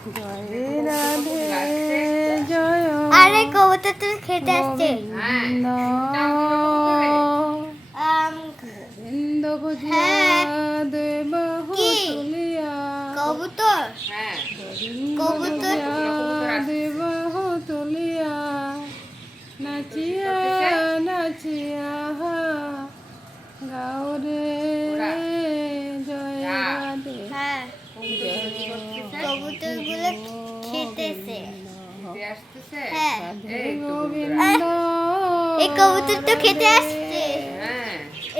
জয় রাধে জয়। আরে কবুতর তো খেতে আসছে। গোবিন্দ ভজিয়া দেব তুলিয়া কবুতর কবুতর দেব তুলিয়া নাচিয়া নাচিয়া গাওরে জয় রাধে। হ্যাঁ কবুতর গুলো খেতেছে। হ্যাঁ রাধে গোবিন্দ এই কবুতর তো খেতে আসছে।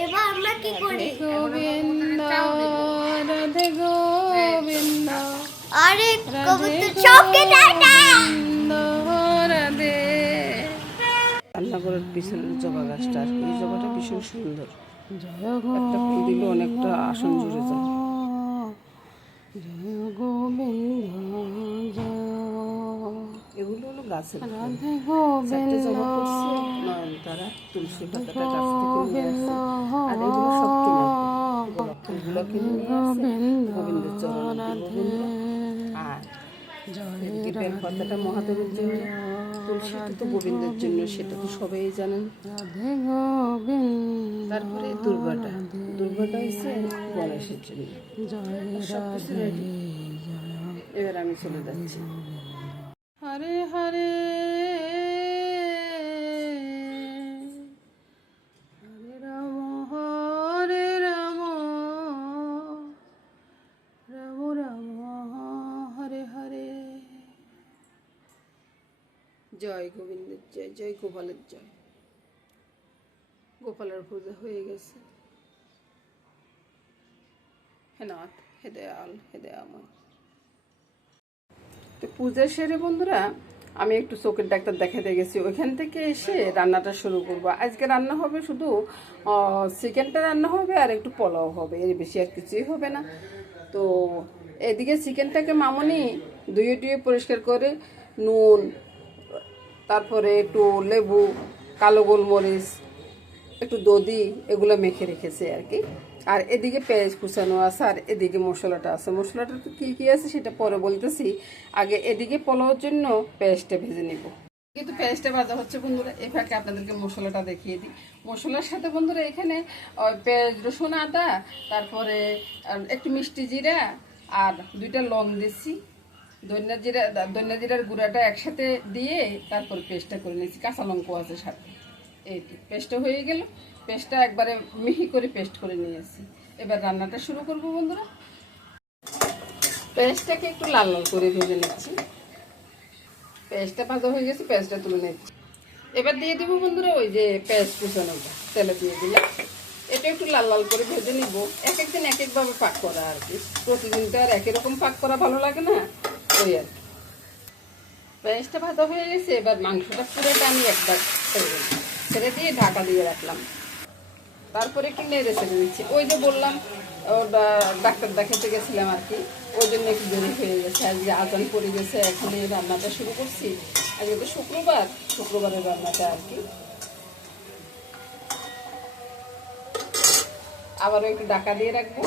এবার আমরা কি করি? গোবিন্দ রাধে গোবিন্দ আরে কবুতর সব খেতে আসে। রাধে। রান্নাঘরের পিছনের জবা গাছটা আর কি, এই জবাটা ভীষণ সুন্দর। একটা ফুল দিলে অনেকটা আসন জুড়ে যায়। জয় গোবিন্দ এগুলো হলো গাছের রাধে গোবিন্দ জবা করছে নয়নতারা তুলসী পাতাটা গাছ থেকে নিয়ে আসে। আর এগুলো সব কিনা গোলাপ ফুলগুলো কিনে নিয়ে আসে গোবিন্দের চরণে গোবিন্দ। আর এদিকে বেলপাতাটা মহাদেবের জন্য, তুলসীটা তো গোবিন্দের জন্য, সেটা তো সবাই জানেন। তারপরে দুর্গাটা হচ্ছে গণেশের জন্য। সবকিছু রেডি। এবার আমি চলে যাচ্ছি। হরে হরে হরে রাম রাম রাম হরে হরে। জয় গোবিন্দের জয়, জয় গোপালের জয়। গোপালের পূজা হয়ে গেছে। হেনাথ হে দয়াল হে দয়াময়। তো পূজা সেরে বন্ধুরা আমি একটু চোখের ডাক্তার দেখাতে গেছি। ওইখান থেকে এসে রান্নাটা শুরু করবো। আজকে রান্না হবে শুধু চিকেনটা রান্না হবে আর একটু পোলাও হবে, এর বেশি আর কিছুই হবে না। তো এদিকে চিকেনটাকে মামনি ধুয়ে টুয়ে পরিষ্কার করে নুন, তারপরে একটু লেবু, কালো গোলমরিচ, একটু দধি এগুলো মেখে রেখেছে আর কি। আর এদিকে পেঁয়াজ কুচানো আছে, আর এদিকে মশলাটা আছে। মশলাটা তো কী কী আছে সেটা পরে বলতেছি। আগে এদিকে পোলাওর জন্য পেঁয়াজটা ভেজে নিব। কিন্তু পেঁয়াজটা ভাজা হচ্ছে বন্ধুরা, এই ফাঁকে আপনাদেরকে মশলাটা দেখিয়ে দিই। মশলার সাথে বন্ধুরা এখানে পেঁয়াজ রসুন আদা, তারপরে একটু মিষ্টি জিরা আর 2টা লং দিচ্ছি। ধনিয়া জিরার গুঁড়াটা একসাথে দিয়ে তারপর পেস্টটা করে নিয়েছি, কাঁচা লঙ্কা আছে সাথে। এই পেস্টটা হয়ে গেল। পেস্টটা একবারে মিহি করে পেস্ট করে নিয়েছি। এবার রান্নাটা শুরু করব বন্ধুরা। পেস্টটাকে একটু লাল লাল করে ভেজে নিচ্ছি। পেস্টটা ভাজা হয়ে গেছে, পেস্টটা তুলে নিচ্ছি। এবার দিয়ে দেবো বন্ধুরা ওই যে পেস্ট কুচানোটা তেলে দিয়ে দিলাম। এটা একটু লাল লাল করে ভেজে নিব। এক একদিন এক একভাবে পাক করা আর কি, প্রতিদিন তো আর একই রকম পাক করা ভালো লাগে না, ওই আর কি। পেঁয়াজটা ভাজা হয়ে গেছে। এবার মাংসটা পুরোটা আমি একবার ছেড়ে দিয়ে ঢাকা দিয়ে রাখলাম। তারপরে একটু নেড়ে ছেড়ে দিচ্ছি। ওই যে বললাম ডাক্তার দেখাতে গেছিলাম আর কি, ওই জন্য একটু দেরি হয়ে গেছে। আজকে আজান পড়ে গেছে, এখন এই রান্নাটা শুরু করছি। আজকে তো শুক্রবারের রান্নাটা আর কি। আবারও একটু ঢাকা দিয়ে রাখবো।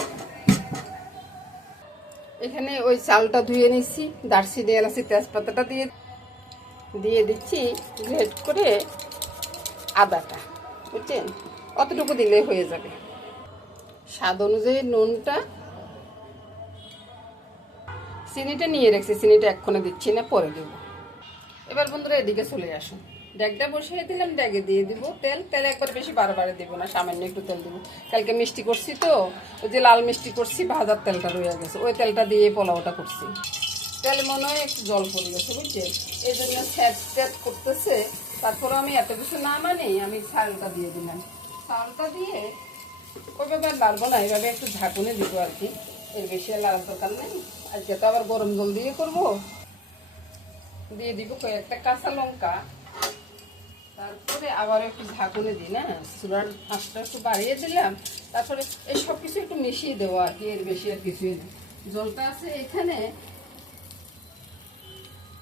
এখানে ওই চালটা ধুয়ে নিচ্ছি, দারচিনি এলাচি তেজপাতাটা দিয়ে দিচ্ছি গ্রেট করে আদাটা, বুঝছেন? অতটুকু দিলে হয়ে যাবে। স্বাদ অনুযায়ী নুনটা, চিনিটা নিয়ে রাখছি, চিনিটা এক্ষণে দিচ্ছি না, পরে দেব। এবার বন্ধুরা এদিকে চলে আসুন। ড্যাগটা বসিয়ে দিলাম, ড্যাগে দিয়ে দিব তেল একবার বেশি বারে দেবো না, সামান্য একটু তেল দেবো। কালকে মিষ্টি করছি তো, ওই যে লাল মিষ্টি করছি, ভাজার তেলটা রয়ে গেছে, ওই তেলটা দিয়ে পোলাওটা করছি। তেল মনে হয় একটু জল পড়ে গেছে, বুঝছেন? এই জন্য স্যাঁত করতেছে। তারপরে আমি এত কিছু না মানে আমি চালটা দিয়ে দিলাম। চালটা দিয়ে ওইভাবে আর লাড়বো না, এইভাবে একটু ঝাঁকুনে দিব আর কি, এর বেশি আর লাড়ার দরকার নেই। আজকে তো আবার গরম জল দিয়ে করবো। দিয়ে দিব কয়েকটা কাঁচা লঙ্কা, তারপরে আবার একটু ঝাঁকুনে দিই না, চুলার আঁচটা একটু বাড়িয়ে দিলাম। তারপরে এই সব কিছু একটু মিশিয়ে দেবো আর কি, এর বেশি আর কিছুই না। জলটা আছে এখানে,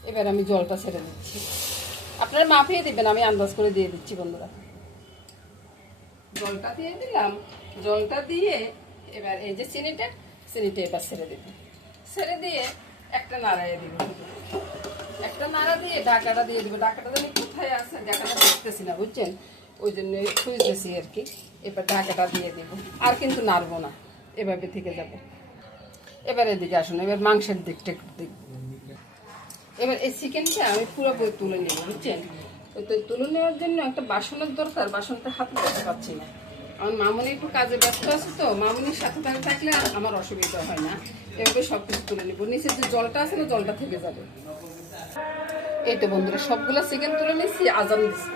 এবার আমি জলটা ছেড়ে দিচ্ছি। আপনারা মাপিয়ে দিবেন, আমি আন্দাজ করে দিয়ে দিচ্ছি বন্ধুরা। জলটা দিয়ে দিলাম। জলটা দিয়ে এবার এই যে চিনিটা এবার ছেড়ে দেব। ছেড়ে দিয়ে একটা নাড়াই দিব, একটা নাড়া দিয়ে ঢাকাটা দিয়ে দিব। ঢাকাটা জানি কোথায় আছে, ঢাকাটা দেখতেছি না বুঝছেন, ওই জন্য খুঁজতেছি আর কি। এবার ঢাকাটা দিয়ে দিব, আর কিন্তু নাড়বো না, এভাবে থেকে যাবে। এবার এদিকে আসুন, এবার মাংসের দিকটা একটু দেখব। এবার এই চিকেনটা আমি পুরোপুরি তুলে নেব বুঝছেন। তো তুলে নেওয়ার জন্য একটা বাসনের দরকার, বাসনটা হাতে দিতে পারছি না। আমার মামুনি একটু কাজে ব্যস্ত আছে, তো মামুনির সাথে থাকলে আমার অসুবিধা হয় না। এভাবে সব কিছু তুলে নেব। নিচে যে জলটা আছে না, জলটা থেকে যাবে। এই তো বন্ধুরা, সবগুলা চিকেন তুলে নিচ্ছি, আজান দিচ্ছি।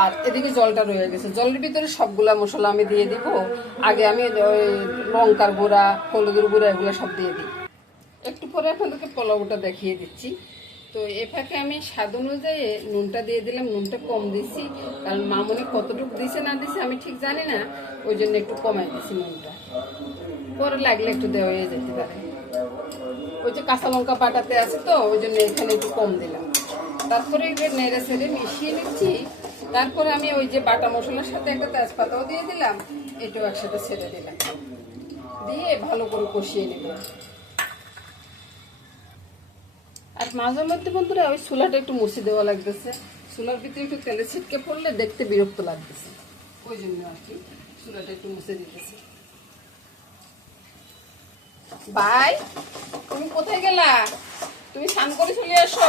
আর এদিকে জলটা রয়ে গেছে, জলের ভিতরে সবগুলা মশলা আমি দিয়ে দিব। আগে আমি ওই লঙ্কার গুঁড়া, হলুদের গুঁড়া এগুলো সব দিয়ে দিই। একটু পরে আপনাদেরকে পোলাওটা দেখিয়ে দিচ্ছি। তো এ ফাঁকে আমি স্বাদ অনুযায়ী নুনটা দিয়ে দিলাম। নুনটা কম দিচ্ছি, কারণ মামুনি কতটুকু দিছে না দিছে আমি ঠিক জানি না, ওই জন্য একটু কমাই দিচ্ছি নুনটা। পরে লাগলে একটু দেওয়া হয়ে যেতে পারে। ওই যে কাঁচা লঙ্কা বাটাতে আছে, তো ওই জন্য এখানে একটু কম দিলাম। তারপরে একটু নেড়ে ছেড়ে মিশিয়ে নিচ্ছি। তারপরে আমি ওই যে বাটা মশলার সাথে একটা তেজপাতাও দিয়ে দিলাম, এটাও একসাথে ছেড়ে দিলাম, দিয়ে ভালো করে কষিয়ে নেব। আর মাঝে মধ্যে বন্ধুরা ওই চুলাটা একটু মুছে দেওয়া লাগতেছে। চুলার ভিতরে একটু তেলে ছিটকে পড়লে দেখতে বিরক্ত লাগতেছে, ওই জন্য আর কি চুলাটা একটু মুছে দিতেছি। ভাই, তুমি কোথায় গেলা? তুমি স্নান করে চলে আসো।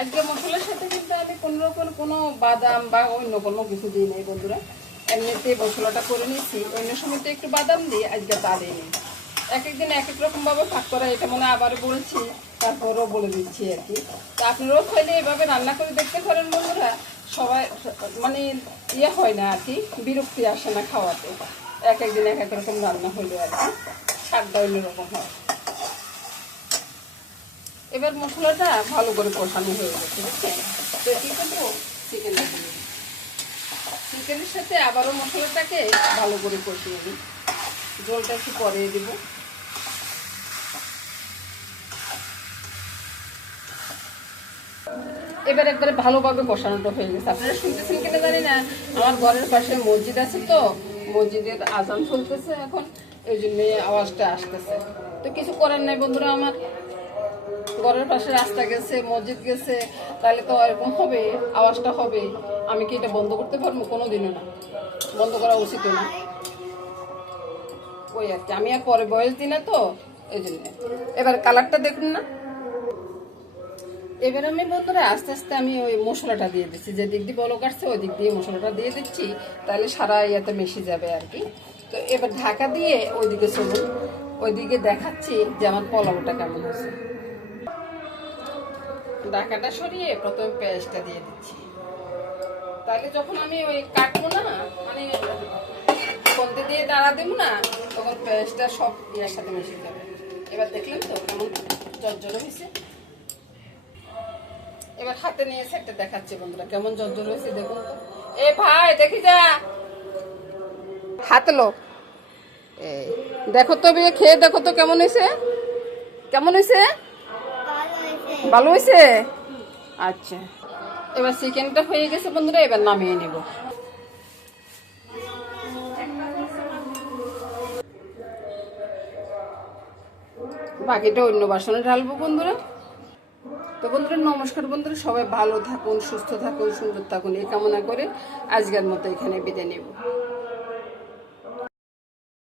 আজকে মশলার সাথে কিন্তু আমি কোনো রকম কোনো বাদাম বা অন্য কোনো কিছু দিই নাই বন্ধুরা। এমনিতে মশলাটা করে নিয়েছি, অন্য সময় তো একটু বাদাম দিই, আজকে তা দিইনি। এক একদিন এক এক রকম ভাবে ভাগ করা, এটা মনে আবারও বলেছি, তারপরও বলে দিচ্ছি আর কি। তা আপনারাও খাইলে এভাবে রান্না করে দেখতে পারেন বন্ধুরা। সবাই মানে ইয়ে হয় না আর কি, বিরক্তি আসে না খাওয়াতে। এক একদিন এক এক রকম রান্না হলে আর কি স্বাদটা অন্যরকম হয়। এবার মশলাটা ভালো করে কষানো হয়ে গেছে বুঝছেন। তো কি করবো, চিকেনের সাথে আবারও মশলাটাকে ভালো করে কষিয়ে দিই। জলটা একটু পরে দিব। এবার একবারে ভালোভাবে কষানোটা হয়ে গেছে। আপনারা শুনতেছেন কিনা জানি না, আমার ঘরের পাশে মসজিদ আছে, তো মসজিদের আজান চলতেছে এখন, এই জন্য আওয়াজটা আসতেছে। তো কিছু করার নাই বন্ধুরা, আমার ঘরের পাশে রাস্তা গেছে, মসজিদ গেছে, তাহলে তো এরকম হবে, আওয়াজটা হবে। আমি কি এটা বন্ধ করতে পারবো? কোনোদিনও না, বন্ধ করা উচিত না। ওই আর কি, আমি আর পরে বয়স দিই না, তো এই জন্য। এবার কালারটা দেখুন না। এবার আমি বন্ধুরা আস্তে আস্তে আমি ওই মশলাটা দিয়ে দিচ্ছি, যে দিক দিয়ে বলো কাটছে ওই দিক দিয়ে মশলাটা দিয়ে দিচ্ছি, তাহলে সারা ইয়েতে মিশে যাবে আর কি। তো এবার ঢাকা দিয়ে ওইদিকে চলুন, ওইদিকে দেখাচ্ছি যে আমার পোলাওটা কেমন হয়েছে। ঢাকাটা সরিয়ে প্রথমে পেঁয়াজটা দিয়ে দিচ্ছি, তাহলে যখন আমি ওই কাটবো না, মানে কলতে দিয়ে দাঁড়া দেবো না, তখন পেঁয়াজটা সব ইয়ের সাথে মিশে যাবে। এবার দেখলেন তো কেমন জর্জর হয়েছে। এবার হাতে নিয়ে একটা দেখাচ্ছি বন্ধুরা কেমন জর্জর হয়েছে, দেখুন তো। এ ভাই দেখি যা, হাতে লো, দেখো তো, খেয়ে দেখো তো কেমন হয়েছে, কেমন হয়েছে? ভালো হয়েছে। আচ্ছা, এবার চিকেনটা হয়ে গেছে বন্ধুরা, এবার নামিয়ে নিব। বাকিটা অন্য বাসনে ঢালবো বন্ধুরা। তো বন্ধুরা নমস্কার বন্ধুরা, সবাই ভালো থাকুন, সুস্থ থাকুন, সুন্দর থাকুন, এই কামনা করে আজকের মতো এখানে বিদায় নেব।